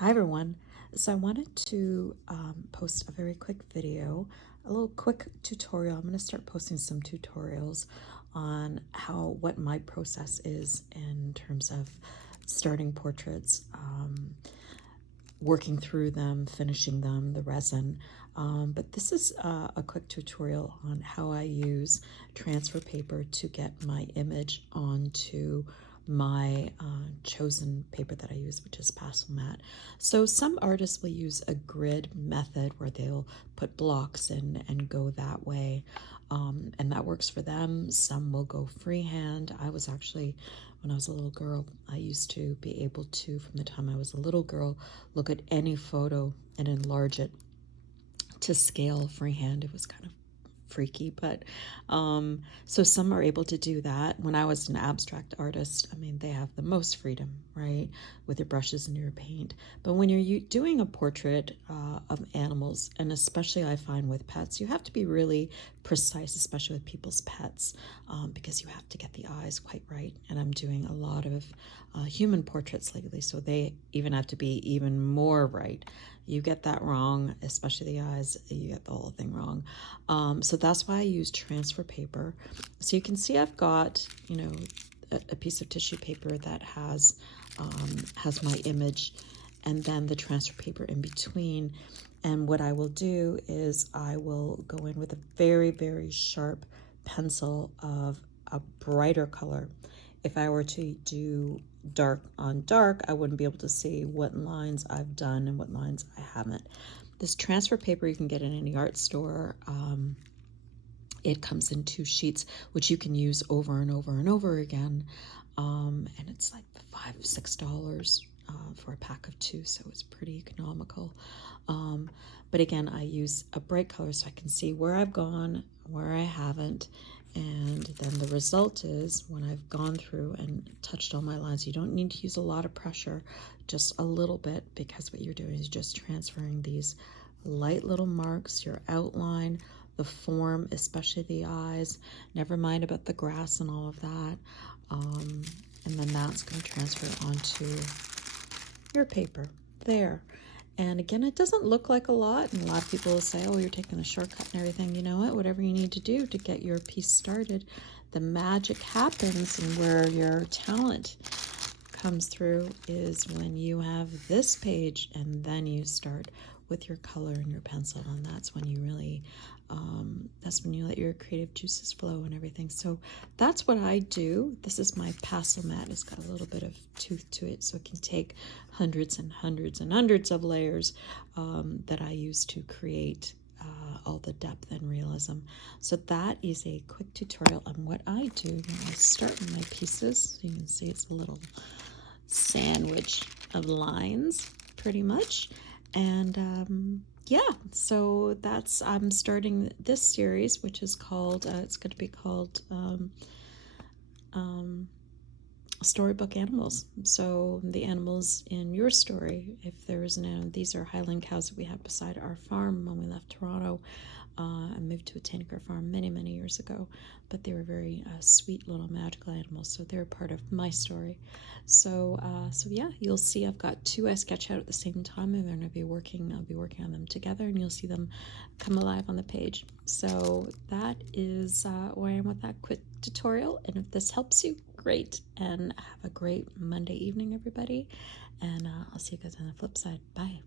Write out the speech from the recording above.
Hi everyone. So I wanted to post a very quick video, a little quick tutorial. I'm going to start posting some tutorials on what my process is in terms of starting portraits, working through them, finishing them, the resin. But this is a quick tutorial on how I use transfer paper to get my image onto my chosen paper that I use, which is Pastel Mat. So some artists will use a grid method where they'll put blocks in and go that way. And that works for them. Some will go freehand. I was actually, when I was a little girl, I used to be able to, from the time I was a little girl, look at any photo and enlarge it to scale freehand. It was kind of freaky, but so some are able to do that. When I was an abstract artist, I mean, they have the most freedom, right, with your brushes and your paint. But when you're doing a portrait of animals, and especially I find with pets, you have to be really precise, especially with people's pets, because you have to get the eyes quite right. And I'm doing a lot of human portraits lately, so they even have to be even more right. You get that wrong, especially the eyes, you get the whole thing wrong. So that's why I use transfer paper. So you can see I've got, a piece of tissue paper that has my image and then the transfer paper in between. And what I will do is I will go in with a very, very sharp pencil of a brighter color. If I were to do dark on dark, I wouldn't be able to see what lines I've done and what lines I haven't. This transfer paper you can get in any art store. It comes in 2 sheets, which you can use over and over and over again. And it's like $5-6 for a pack of 2, so it's pretty economical. But again, I use a bright color so I can see where I've gone, where I haven't, and then the result is when I've gone through and touched all my lines, you don't need to use a lot of pressure, just a little bit, because what you're doing is just transferring these light little marks, your outline, the form, especially the eyes, never mind about the grass and all of that. And then that's going to transfer onto your paper there. And again, it doesn't look like a lot, and a lot of people will say, oh, you're taking a shortcut and everything. You know what? Whatever you need to do to get your piece started, the magic happens, and where your talent comes through is when you have this page and then you start with your color and your pencil, and that's when you really that's when you let your creative juices flow and everything. So that's what I do. This is my Pastel Mat. It's got a little bit of tooth to it, so it can take hundreds and hundreds and hundreds of layers that I use to create all the depth and realism. So that is a quick tutorial on what I do. I start my pieces. You can see it's a little sandwich of lines, pretty much. And yeah, so I'm starting this series, which is called, it's going to be called Storybook Animals. So the animals in your story, if there is these are Highland cows that we have beside our farm when we left Toronto. I moved to a 10-acre farm many, many years ago, but they were very sweet little magical animals, so they're part of my story. So yeah, you'll see I've got 2 I sketch out at the same time, and they're going to be working. I'll be working on them together, and you'll see them come alive on the page. So that is where I am with that quick tutorial, and if this helps you, great, and have a great Monday evening, everybody, and I'll see you guys on the flip side. Bye.